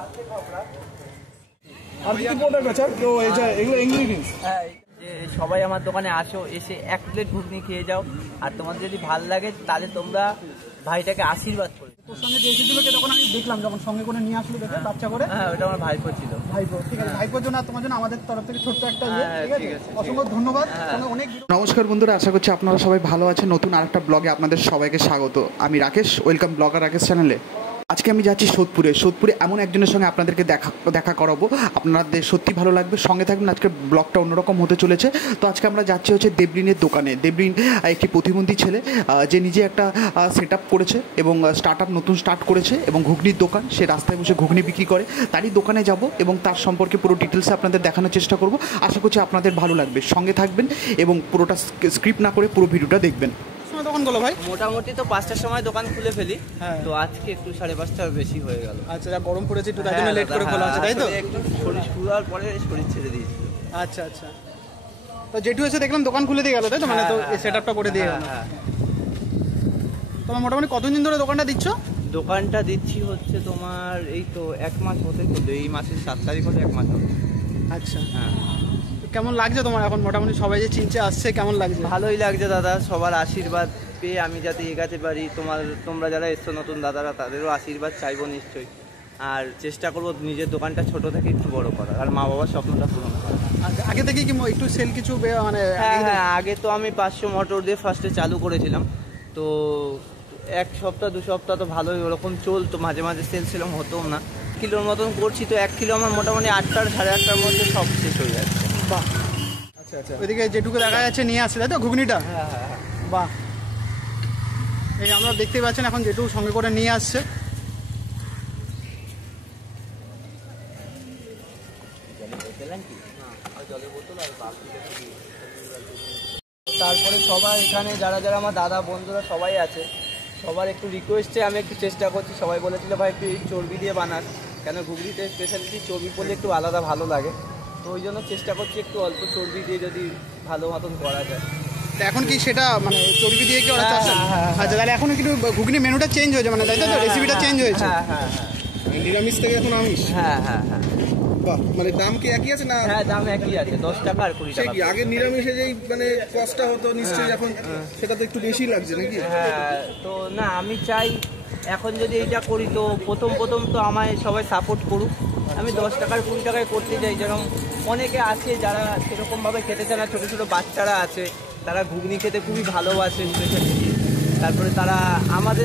আর কি প্রোডাক্ট আছে তো এগুলো ইনগ্রেডিয়েন্টস? হ্যাঁ, যে সবাই আমার দোকানে আসো, এসে এক প্লেট ঘুগনি খেয়ে যাও, আর তোমাদের যদি ভালো লাগে তাহলে তোমরা ভাইটাকে আশীর্বাদ করে। তোর সঙ্গে যে এসেছিলোকে তখন আমি দেখলাম যখন সঙ্গে করে নিয়ে আসলো দেখে বাচ্চা করে। হ্যাঁ, ওটা আমার ভাইপো ছিল। ভাইপো, ঠিক আছে। ভাইপোর জন্য তোমার জন্য আমাদের তরফ থেকে ছোট্ট একটা ঠিক আছে, অসংখ্য ধন্যবাদ। অনেক নমস্কার বন্ধুরা, আশা করছি আপনারা সবাই ভালো আছেন। নতুন আরেকটা ব্লগে আপনাদের সবাইকে স্বাগত। আমি রাকেশ, ওয়েলকাম ব্লগার রাকেশ চ্যানেলে। আজকে আমি যাচ্ছি সোদপুরে এমন একজনের সঙ্গে আপনাদেরকে দেখা করাবো, আপনাদের সত্যি ভালো লাগবে। সঙ্গে থাকবেন, আজকের ব্লগটা অন্যরকম হতে চলেছে। তো আজকে আমরা যাচ্ছি হচ্ছে দেবলিনের দোকানে। দেবলিন একটি প্রতিবন্ধী ছেলে, যে নিজে একটা সেট আপ করেছে এবং নতুন স্টার্ট করেছে এবং ঘুগনির দোকান। সে রাস্তায় বসে ঘুগনি বিক্রি করে। তারই দোকানে যাব এবং তার সম্পর্কে পুরো ডিটেলসে আপনাদের দেখানোর চেষ্টা করব। আশা করছি আপনাদের ভালো লাগবে। সঙ্গে থাকবেন এবং পুরোটা স্ক্রিপ্ট না করে পুরো ভিডিওটা দেখবেন। দোকান গেলো ভাই? মোটামুটি তো 5টার সময় দোকান খুলে ফেলি। তো আজকে একটু 5:30 বেশি হয়ে গেল। আচ্ছা, যা গরম পড়েছে একটু, তাই জন্য লেট করে খোলা আছে, তাই তো? একটু শরীর ফুলার পরে শরীর ছেড়ে দিয়েছি। আচ্ছা আচ্ছা, তো যেটু এসে দেখলাম দোকান খুলে দিয়ে গেল, তাই তো? মানে তো সেট আপটা করে দিয়ে গেল। তোমার মোটামুটি কতদিন ধরে দোকানটা দিচ্ছ? দোকানটা দিচ্ছি হচ্ছে তোমার এই তো 1 মাস হতে চলবে। এই মাসের 7 তারিখ হতে 1 মাস হবে। আচ্ছা, হ্যাঁ। কেমন লাগছে তোমার এখন? মোটামুটি সবাই যে চিনছে আসছে, কেমন লাগছে? ভালোই লাগছে দাদা, সবার আশীর্বাদ পেয়ে আমি যাতে এগাতে পারি। তোমরা যারা এসছো নতুন দাদারা, তাদেরও আশীর্বাদ চাইবো নিশ্চয়ই। আর চেষ্টা করবো নিজের দোকানটা ছোট থেকে একটু বড় করার, আর মা বাবার স্বপ্নটা পূরণ করার। আগে থেকে কি একটু সেল কিছু মানে? হ্যাঁ, আগে তো আমি 500 মোটর দিয়ে ফার্স্টে চালু করেছিলাম। তো 1 সপ্তাহ 2 সপ্তাহ তো ভালোই ওরকম চলতো, মাঝে মাঝে সেল সেরকম হতো না। কিলোর মতন করছি, তো 1 কিলো আমার মোটামুটি 8টার 8:30টার মধ্যে সব শেষ হয়ে যাচ্ছে। বাহ, আচ্ছা আচ্ছা। ওইদিকে যেটুকু দেখা যাচ্ছে নিয়ে আসছে, তাই তো ঘুগনিটা? হ্যাঁ হ্যাঁ হ্যাঁ। বাহ, এই আমরা দেখতে পাচ্ছেন এখন যেটুকু সঙ্গে করে নিয়ে আসছে। তারপরে সবাই এখানে যারা যারা আমার দাদা বন্ধুরা সবাই আছে, সবার একটু রিকোয়েস্টে আমি একটু চেষ্টা করছি। সবাই বলেছিল ভাই তুই চর্বি দিয়ে বানাস, কেন ঘুগনিতে স্পেশালিটি চর্বি পড়লে একটু আলাদা ভালো লাগে। তো ওই জন্য চেষ্টা করছি একটু অল্প চর্বি দিয়ে যদি ভালো মতন করা যায়। এখন কি সেটা মানে চর্বি দিয়ে কি ওরা চাচ্ছে? আচ্ছা, তাহলে এখন কিন্তু ঘুগনি মেনুটা চেঞ্জ হয়েছে, মানে তাই তো? রেসিপিটা চেঞ্জ হয়েছে। হ্যাঁ হ্যাঁ হ্যাঁ, নিরামিষ থেকে এখন আমিষ। হ্যাঁ হ্যাঁ হ্যাঁ। বাহ, মানে দাম কি একই আছে না? হ্যাঁ, দাম একই আছে, 10 টাকা আর 20 টাকা। কি আগে নিরামিষে যেই মানে কষ্টটা হতো নিশ্চয়ই এখন সেটা তো একটু বেশি লাগছে নাকি? হ্যাঁ, তো না আমি চাই এখন যদি এইটা করি তো প্রথম তো আমায় সবাই সাপোর্ট করুক। আমি 10 টাকার 20 টাকায় করতে চাই। যেরকম অনেকে আছে যারা সেরকমভাবে খেতে চায় না, ছোটো ছোটো বাচ্চারা আছে, তারা ঘুগনি খেতে খুবই ভালোবাসে। তারপরে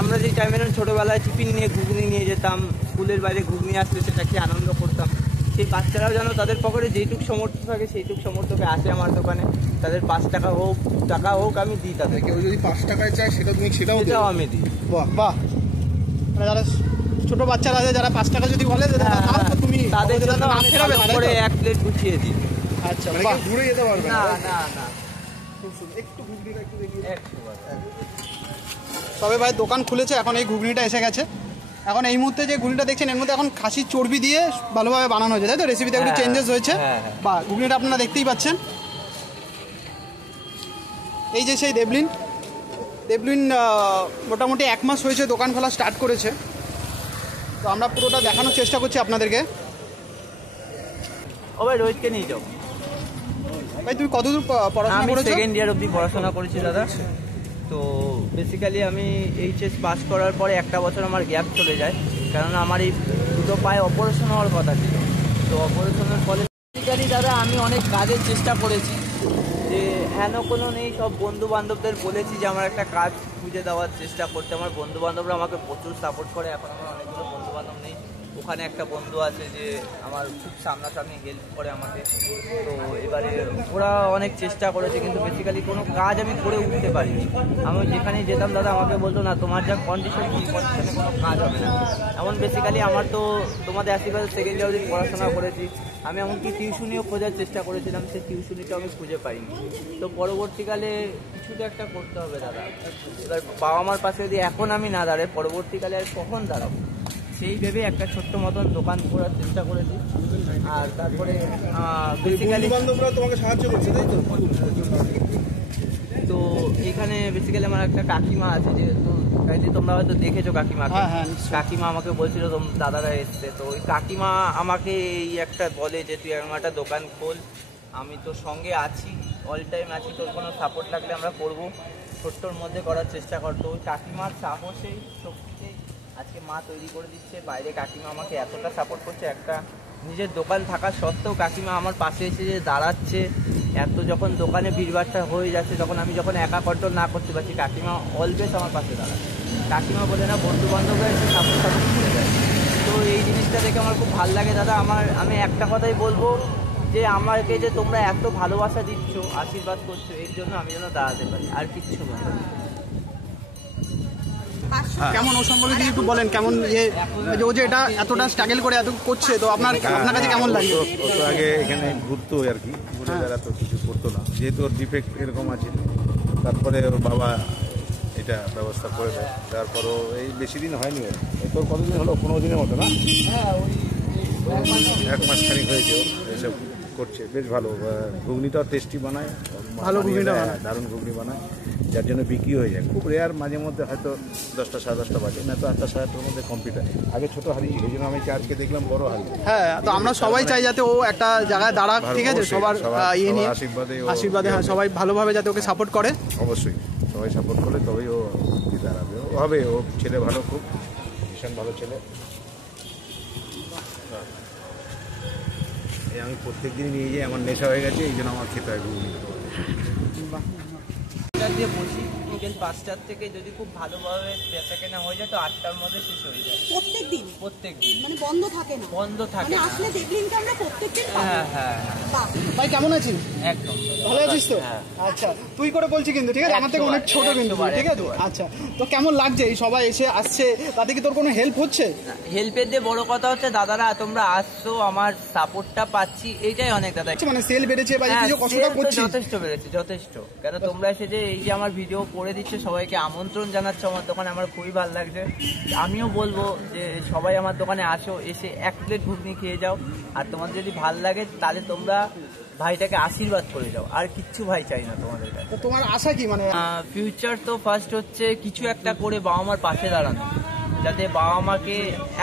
আমরা যেই টাইমে ছোটোবেলায় টিফিন নিয়ে ঘুগনি নিয়ে যেতাম, স্কুলের বাইরে ঘুগনি আসলে সেটা খেয়ে আনন্দ করতাম। সেই বাচ্চারাও যেন তাদের পকেটে যেইটুক সমর্থ থাকে সেইটুক সমর্থকে আসে আমার দোকানে। তাদের 5 টাকা হোক টাকা হোক আমি দিই তাদেরকে। কেউ যদি 5 টাকায় চায় সেটাও আমি দিই। বাহ বাহ, মানে যারা ছোট বাচ্চারা আছে যারা 5 টাকা যদি বলে তুমি তাদের জন্য করে 1 প্লেট গুছিয়ে দিই। আচ্ছা, মানে ঘুরে যেতে পারবে না না না, একটু ঘুগনিটা একটু দেখি। তবে ভাই দোকান খুলেছে, এখন এই ঘুগনিটা এসে গেছে। এখন এই মুহূর্তে যে ঘুগনিটা দেখছেন এর মধ্যে এখন খাসির চর্বি দিয়ে ভালোভাবে বানানো হয়েছে, তাই তো? রেসিপিতে একটু চেঞ্জেস হয়েছে। বা ঘুগনিটা আপনারা দেখতেই পাচ্ছেন। এই যে সেই দেবলিন মোটামুটি 1 মাস হয়েছে দোকান খোলা স্টার্ট করেছে। তো আমরা পুরোটা দেখানোর চেষ্টা করছি আপনাদেরকে। ও ভাই রোহিতকে নিয়ে যাও। ভাই তুমি কতদূর পড়াশোনা করেছো? আমি 2nd ইয়ার অবধি পড়াশোনা করেছি দাদা। তো বেসিক্যালি আমি এইচএস পাস করার পরে 1 বছর আমার গ্যাপ চলে যায়, কারণ আমার এই দুটো পায়ে অপারেশন হওয়ার কথা ছিল। তো অপারেশনের ফলে বেসিক্যালি দাদা আমি অনেক কাজের চেষ্টা করেছি, যে হেন কোনো নেই। সব বন্ধু বান্ধবদের বলেছি যে আমার একটা কাজ খুঁজে দেওয়ার চেষ্টা করতে। আমার বন্ধু বান্ধবরা আমাকে প্রচুর সাপোর্ট করে। এখন আমার অনেকগুলো বন্ধু বান্ধব নেই। ওখানে একটা বন্ধু আছে যে আমার খুব সামনাসামনি হেল্প করে আমাকে। তো এবারে ওরা অনেক চেষ্টা করেছে, কিন্তু বেসিক্যালি কোনো কাজ আমি করে উঠতে পারিনি। আমি যেখানে যেতাম দাদা আমাকে বলতো না তোমার যা কন্ডিশন কন্ডিশনে কোনো কাজ হবে না। এমন বেসিক্যালি আমার তো তোমাদের আশীর্বাদে 2nd ইয়ার অবধি পড়াশোনা করেছি। আমি এমনকি টিউশনিও খোঁজার চেষ্টা করেছিলাম, সেই টিউশনিটা আমি খুঁজে পাইনি। তো পরবর্তীকালে কিছু তো একটা করতে হবে দাদা। এবার বাবা মার পাশে যদি এখন আমি না দাঁড়াই, পরবর্তীকালে আর কখন দাঁড়াবো? সেই ভেবে একটা ছোট্ট মতন দোকান করার চেষ্টা করেছি। আর তারপরে বেসিক্যালি বন্ধুবান্ধবরা তোমাকে সাহায্য করছে, তাই তো? তো এখানে বেসিক্যালি আমার একটা কাকিমা আছে, যেহেতু কাহিনী তোমরা হয়তো দেখেছো কাকিমাকে। হ্যাঁ, হ্যাঁ, নিশ্চয়ই। কাকিমা আমাকে বলছিল দাদারা এসছে, তো ওই কাকিমা আমাকে এই একটা বলে যে তুই আমার একটা দোকান খোল, আমি তোর সঙ্গে আছি, অল টাইম আছি, তোর কোনো সাপোর্ট লাগলে আমরা করবো, ছোট্টর মধ্যে করার চেষ্টা করতো। ওই কাকিমার সাহসেই শক্তিতেই আজকে মা তৈরি করে দিচ্ছে। বাইরে কাকিমা আমাকে এতটা সাপোর্ট করছে, একটা নিজের দোকান থাকা সত্ত্বেও কাকিমা আমার পাশে এসে যে দাঁড়াচ্ছে। এত যখন দোকানে ভিড়ভাড়টা হয়ে যাচ্ছে, তখন আমি যখন একা কন্ট্রোল না করতে পারছি, কাকিমা অলওয়েজ আমার পাশে দাঁড়ায়। কাকিমা বলে না, বন্ধু বান্ধবরা এসে সাপোর্ট করে দেয়। তো এই জিনিসটা দেখে আমার খুব ভালো লাগে দাদা। আমি একটা কথাই বলবো যে আমাকে যে তোমরা এত ভালোবাসা দিচ্ছ, আশীর্বাদ করছো, এর জন্য আমি যেন দাঁড়াতে পারি, আর কিচ্ছু বলবো না। কেমন ও সম্পর্কে যদি একটু বলেন, কেমন ও যে এটা এতটা স্ট্রাগল করে এত করছে, তো আপনার কাছে কেমন লাগে? ও তো আগে এখানে ঘুরতো আর কি, ঘুরে বেড়া তো কিছু করতো না, যেহেতু ওর ডিফেক্ট এরকম আছে। তারপরে ওর বাবা এটা ব্যবস্থা করে দেয়, তারপরও এই বেশি দিন হয়নি ওর, এই তোর কতদিন হলো, 15 দিনের মতো না? 1 মাস খানিক হয়েছে ওর এসব করছে, বেশ ভালো। ঘুগনিটাও টেস্টি বানায়, ভালো ঘুগনিটা বানায়, দারুণ ঘুগনি বানায়, যার জন্য বিক্রি হয়ে যায়। খুব রেয়ার, মাঝে মধ্যে হয়তো 10টা 10:30 বাজে, না তো 8টা 8:30টার মধ্যে কমপ্লিট হয়। আগে ছোটো হাড়ি, এই জন্য আমি আজকে দেখলাম বড় হাড়ি। হ্যাঁ, তো আমরা সবাই চাই যাতে ও একটা জায়গায় দাঁড়াক, ঠিক আছে, সবার ইয়ে নিয়ে আশীর্বাদে, হ্যাঁ, সবাই ভালোভাবে যাতে ওকে সাপোর্ট করে। অবশ্যই সবাই সাপোর্ট করলে তবেই ও দাঁড়াবে, ও হবে, ও ছেলে ভালো, খুব ভীষণ ভালো ছেলে। এই আমি প্রত্যেক দিন নিয়ে যাই, আমার নেশা হয়ে গেছে, এই জন্য আমার খেতে হয় ঘুগনি। দিয়ে বসি বিকেল 5টার থেকে, যদি খুব ভালোভাবে বেচাকেনা হয়ে যায় তো 8টার মধ্যে শেষ হয়ে যায়। প্রত্যেকদিন মানে বন্ধ থাকে না, বন্ধ থাকে না। আসলে দেখলেন কি আমরা প্রত্যেকদিন হ্যাঁ হ্যাঁ, ভাই কেমন আছিস? একদম ভালো আছিস তো? হ্যাঁ। আচ্ছা, তুই করে বলছি কিন্তু, ঠিক আছে, আমার থেকে অনেক ছোট কিন্তু, ঠিক আছে। আচ্ছা, তো কেমন লাগছে এই সবাই এসে আসছে, তাতে কি তোর কোনো হেল্প হচ্ছে? হেল্পের দিয়ে বড় কথা হচ্ছে দাদারা তোমরা আসছো, আমার সাপোর্টটা পাচ্ছি, এইটাই অনেক দাদা। মানে সেল বেড়েছে বা কিছু কষ্টটা করছিস? যথেষ্ট বেড়েছে, যথেষ্ট। কেন তোমরা এসে যে এই যে আমার ভিডিও করে দিচ্ছে, সবাইকে আমন্ত্রণ জানাচ্ছ আমার দোকানে, আমার খুবই ভালো লাগছে। আমিও বলবো যে সবাই আমার দোকানে আসো, এসে 1 প্লেট ঘুগনি খেয়ে যাও, আর তোমাদের যদি ভালো লাগে তাহলে তোমরা ভাইটাকে আশীর্বাদ করে যাও, আর কিচ্ছু ভাই চাই না তোমাদের কাছে। তো তোমার আশা কি? মানে ফিউচার তো ফার্স্ট হচ্ছে কিছু একটা করে বাবা মার পাশে দাঁড়ানো, যাতে বাবা মাকে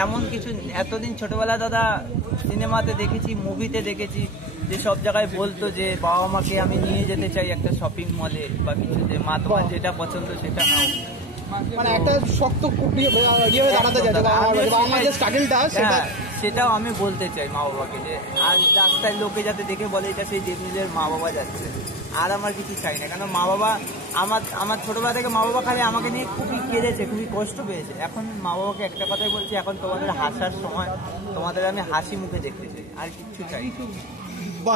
এমন কিছু, এতদিন ছোটবেলা দাদা সিনেমাতে দেখেছি, মুভিতে দেখেছি যে সব জায়গায় বলতো যে বাবা মাকে আমি নিয়ে যেতে চাই একটা শপিং মলে বা কিছুতে, মা তোমার যেটা পছন্দ সেটা নাও। মানে একটা শক্ত ইয়ে দাঁড়াতে চাই, বাবা মার যে স্ট্রাগলটা সেটাও আমি বলতে চাই মা বাবাকে, যে আর রাস্তায় লোকে যাতে দেখে বলে এটা সেই দেবনীদের মা বাবা যাচ্ছে। আর আমার কিছু চাই না, কেন মা বাবা আমার ছোটবেলা থেকে মা বাবা খালি আমাকে নিয়ে খুবই কেঁদেছে, খুবই কষ্ট পেয়েছে। এখন মা বাবাকে একটা কথাই বলছি, এখন তোমাদের হাসার সময়, তোমাদের আমি হাসি মুখে দেখতে চাই, আর কিচ্ছু চাই।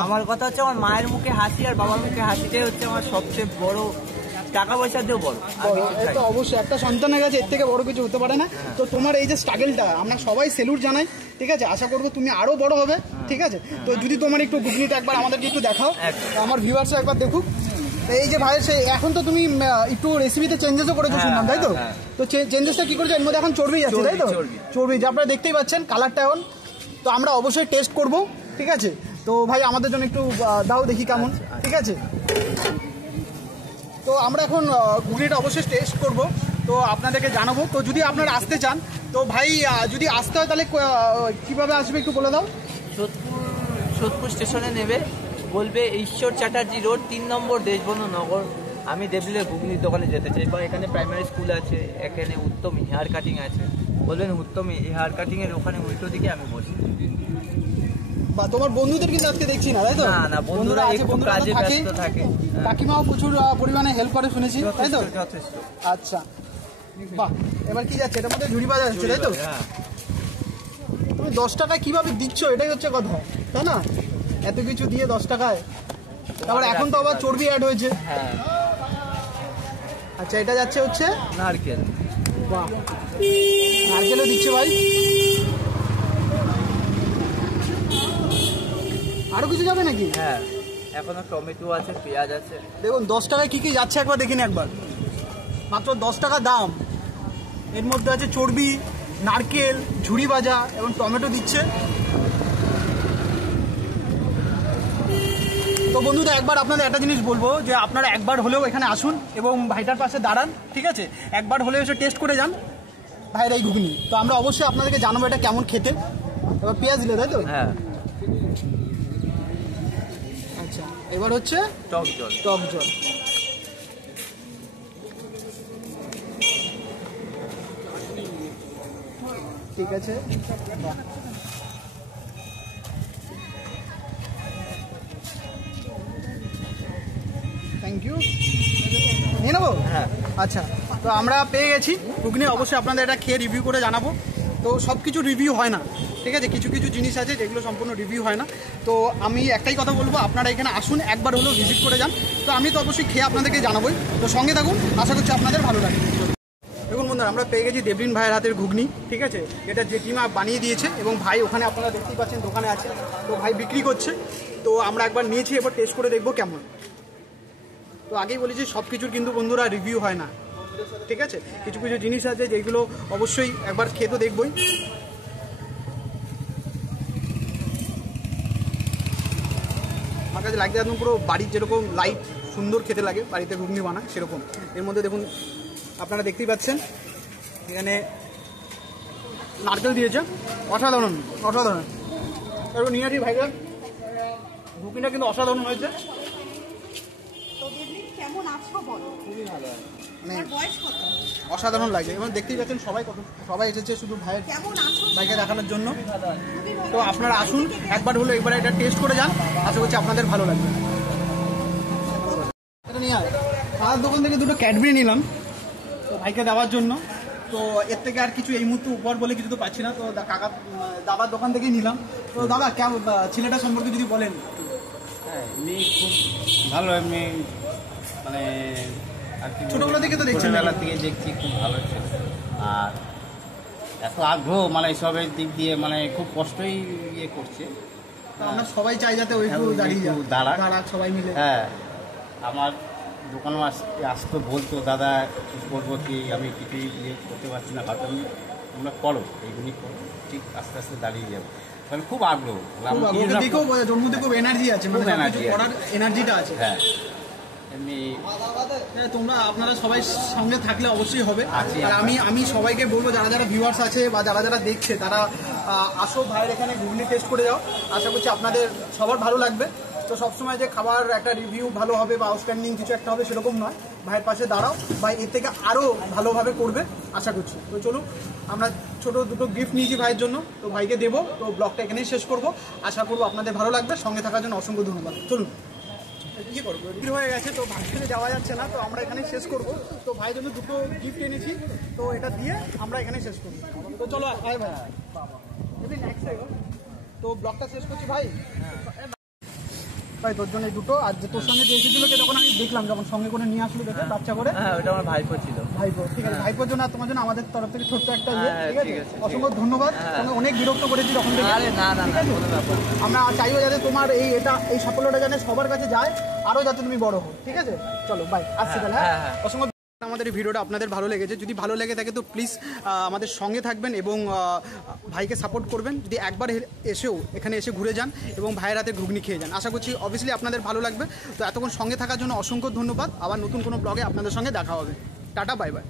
আমার কথা হচ্ছে আমার মায়ের মুখে হাসি আর বাবার মুখে হাসিটাই হচ্ছে আমার সবচেয়ে বড়, টাকা পয়সা দিয়েও বড়। তো অবশ্যই একটা সন্তানের কাছে এর থেকে বড় কিছু হতে পারে না। তো তোমার এই যে স্ট্রাগলটা আমরা সবাই সেলুট জানাই, ঠিক আছে, আশা করবো তুমি আরো বড় হবে, ঠিক আছে। তো যদি তোমার একটু ঘুগনিটা একবার আমাদেরকে একটু দেখাও, আমার ভিউয়ার্স একবার দেখুক। এই যে ভাই, সেই এখন তো তুমি একটু রেসিপিতে চেঞ্জেসও করেছো শুনলাম, তাই তো? তো চেঞ্জেসটা কি করেছো? এর মধ্যে এখন চর্বি আছে, তাই তো? চর্বি, যে আপনারা দেখতেই পাচ্ছেন কালারটা এখন। তো আমরা অবশ্যই টেস্ট করব, ঠিক আছে। তো ভাই আমাদের জন্য একটু দাও, দেখি কেমন, ঠিক আছে। তো আমরা এখন ঘুগনিটা অবশ্যই টেস্ট করব, তো আপনাদেরকে জানাবো। তো যদি আপনারা আসতে চান, তো ভাই যদি আসতে হয় তাহলে কিভাবে আসবে একটু বলে দাও। সোদপুর স্টেশনে নেবে, বলবে ঈশ্বর চ্যাটার্জি রোড 3 নম্বর দেশবন্ধু নগর, আমি দেবলীর ঘুগনির দোকানে যেতে চাই, বা এখানে প্রাইমারি স্কুল আছে, এখানে উত্তমী হেয়ার কাটিং আছে, বলবেন উত্তমী হেয়ার কাটিংয়ের ওখানে উল্টো দিকে আমি বসি। বা তোমার বন্ধুদের কিন্তু আজকে দেখছি না, তাই তো? না, বন্ধুরা একটু কাজে ব্যস্ত থাকে। কাকিমাও প্রচুর পরিমাণে হেল্প করে শুনেছি, তাই তো? যথেষ্ট। আচ্ছা, বাহ। এবার কি যাচ্ছে, এটার মধ্যে ঝুড়ি বাজার হচ্ছে, তাই তো? তুমি 10 টাকায় কিভাবে দিচ্ছ, এটাই হচ্ছে কথা, তাই না? এত কিছু দিয়ে 10 টাকায়, তারপর এখন তো আবার চর্বি অ্যাড হয়েছে। হ্যাঁ। আচ্ছা, এটা যাচ্ছে হচ্ছে নারকেল। বাহ, নারকেলও দিচ্ছে ভাই। আরো কিছু যাবে নাকি? হ্যাঁ, এখনো টমেটো আছে, পেঁয়াজ আছে। দেখুন 10 টাকায় কি কি যাচ্ছে একবার দেখিনি, একবার মাত্র 10 টাকা দাম। এর মধ্যে আছে চর্বি, নারকেল, ঝুড়ি ভাজা এবং টমেটো দিচ্ছে। তো বন্ধুরা একবার আপনাদের একটা জিনিস বলবো যে আপনারা একবার হলেও এখানে আসুন এবং ভাইটার পাশে দাঁড়ান, ঠিক আছে? একবার হলেও এসে টেস্ট করে যান ভাইয়ের এই ঘুগনি। তো আমরা অবশ্যই আপনাদেরকে জানাবো এটা কেমন খেতে। এবার পেঁয়াজ দিলে তাই তো? হ্যাঁ, আচ্ছা, এবার হচ্ছে টক জল। টক জল। ঠিক আছে, থ্যাংক ইউ। নিয়ে নেবো? হ্যাঁ। আচ্ছা, তো আমরা পেয়ে গেছি ঘুগনি। অবশ্যই আপনাদের এটা খেয়ে রিভিউ করে জানাবো। তো সব কিছু রিভিউ হয় না, ঠিক আছে? কিছু কিছু জিনিস আছে যেগুলো সম্পূর্ণ রিভিউ হয় না। তো আমি একটাই কথা বলবো, আপনারা এখানে আসুন, একবার হলেও ভিজিট করে যান। তো আমি তো অবশ্যই খেয়ে আপনাদেরকে জানাবোই। তো সঙ্গে থাকুন, আশা করছি আপনাদের ভালো লাগবে। দেখুন বন্ধুরা, আমরা পেয়ে গেছি দেবরিন ভাইয়ের হাতের ঘুগনি, ঠিক আছে? এটা জেঠিমা বানিয়ে দিয়েছে এবং ভাই ওখানে আপনারা দেখতেই পাচ্ছেন দোকানে আছে। তো ভাই বিক্রি করছে। তো আমরা একবার নিয়েছি, এবার টেস্ট করে দেখবো কেমন। তো আগেই বলেছি সব কিছুর কিন্তু বন্ধুরা রিভিউ হয় না, ঠিক আছে? কিছু কিছু জিনিস আছে যেগুলো অবশ্যই একবার খেয়ে তো দেখবই। আমার কাছে লাগছে একদম পুরো বাড়ির যেরকম লাইট সুন্দর খেতে লাগে, বাড়িতে ঘুগনি বানায় সেরকম। এর মধ্যে দেখুন আপনারা দেখতেই পাচ্ছেন এখানে নারকেল দিয়েছে, অসাধারণ অসাধারণ। এবার নিয়ে আসি ভাইরা, ঘুগনিটা কিন্তু অসাধারণ হয়েছে। তো দিদি কেমন আছো বলো? খুবই ভালো, মানে তোমার বয়স কত? অসাধারণ লাগে। এবং দেখতেই পাচ্ছেন সবাই এসেছে শুধু ভাইয়ের কেমন আছো? ভাইকে দেখানোর জন্য। খুবই ভালো। তো আপনারা আসুন, একবার হলো একবার এটা টেস্ট করে যান, আশা করছি আপনাদের ভালো লাগবে। এটা নিয়ে আমার দোকান থেকে দুটো ক্যাডবেরি নিলাম তো ভাইকে দেওয়ার জন্য। তো এর থেকে আর কিছু এই মুহূর্তে উপর বলে কিছু তো পাচ্ছি না, তো দাদার দোকান থেকেই নিলাম। তো দাদা কেমন ছেলেটা সম্পর্কে যদি বলেন। হ্যাঁ, এমনি খুব ভালো, এমনি মানে আর কি ছোটবেলা থেকে তো দেখছেন? ছোটবেলা থেকে দেখছি, খুব ভালো ছিল। আর এত আগ্রহ মানে এসবের দিক দিয়ে মানে খুব কষ্টই ইয়ে করছে। তো আমরা সবাই চাই যাতে ওই হ্যাঁ, দাঁড়িয়ে একটু দাঁড়াক। দাঁড়াক সবাই মিলে। হ্যাঁ, আমার দোকানও আসতো, বলতো দাদা করবো কি, আমি কিছুই ইয়ে করতে পারছি না, ভাবতাম তোমরা করো, এইগুলি করো, ঠিক আস্তে আস্তে দাঁড়িয়ে যাবো। তাহলে খুব আগ্রহ। খুব আগ্রহ। ওকে দেখেও ওর মধ্যে খুব এনার্জি আছে, মানে খুব সবকিছু energy আছে। করার এনার্জিটা আছে। হ্যাঁ, এমনি তোমরা আপনারা সবাই সঙ্গে থাকলে অবশ্যই হবে। আছি আর আমরা। আমি সবাইকে বলবো যারা যারা ভিউয়ার্স আছে বা যারা যারা দেখছে তারা আসো ভাইয়ের এখানে ঘুগনি টেস্ট করে যাও, আশা করছি আপনাদের সবার ভালো লাগবে। তো সবসময় যে খাবার একটা রিভিউ ভালো হবে বা আউটস্ট্যান্ডিং কিছু একটা হবে সেরকম নয়, ভাইয়ের পাশে দাঁড়াও, ভাই এর থেকে আরও ভালোভাবে করবে আশা করছি। তো চলুন, আমরা ছোট দুটো গিফট নিয়েছি ভাইয়ের জন্য, তো ভাইকে দেবো। তো ব্লগটা এখানেই শেষ করবো, আশা করবো আপনাদের ভালো লাগবে। সঙ্গে থাকার জন্য অসংখ্য ধন্যবাদ। চলুন, কি করবো, বিক্রি হয়ে গেছে তো ভাই থেকে যাওয়া যাচ্ছে না, তো আমরা এখানে শেষ করবো। তো ভাইয়ের জন্য দুটো গিফট এনেছি, তো এটা দিয়ে আমরা এখানে শেষ করবো। তো চলো ভাই নেক্সট তো ব্লগটা শেষ করছি ভাই। ভাই তোর জন্য এই দুটো, আর যে তোর সঙ্গে যে এসেছিল যে তখন আমি দেখলাম যখন সঙ্গে করে নিয়ে আসলো দেখে বাচ্চা করে, হ্যাঁ, ওটা আমার ভাইপো ছিল। ভাইপো, ঠিক আছে? ভাইপোর জন্য আর তোমার জন্য আমাদের তরফ থেকে ছোট্ট একটা ইয়ে, হ্যাঁ, ঠিক ঠিক আছে? আছে, অসংখ্য ধন্যবাদ। তোমাকে অনেক বিরক্ত করেছি তখন থেকে। আরে না না না, কোনো ব্যাপার না। আমরা চাইবো যাতে তোমার এই সাফল্যটা জানে সবার কাছে যায়, আরো যাতে তুমি বড় হো, ঠিক আছে? চলো বাই, আসছি তাহলে। হ্যাঁ, হ্যাঁ। অসংখ্য আমাদের এই ভিডিওটা আপনাদের ভালো লেগেছে, যদি ভালো লেগে থাকে তো প্লিজ আমাদের সঙ্গে থাকবেন এবং ভাইকে সাপোর্ট করবেন। যদি একবার এসেও এখানে এসে ঘুরে যান এবং ভাইয়ের হাতে ঘুগনি খেয়ে যান, আশা করছি অবভিয়াসলি আপনাদের ভালো লাগবে। তো এতক্ষণ সঙ্গে থাকার জন্য অসংখ্য ধন্যবাদ। আবার নতুন কোনো ব্লগে আপনাদের সঙ্গে দেখা হবে। Tata, bye bye.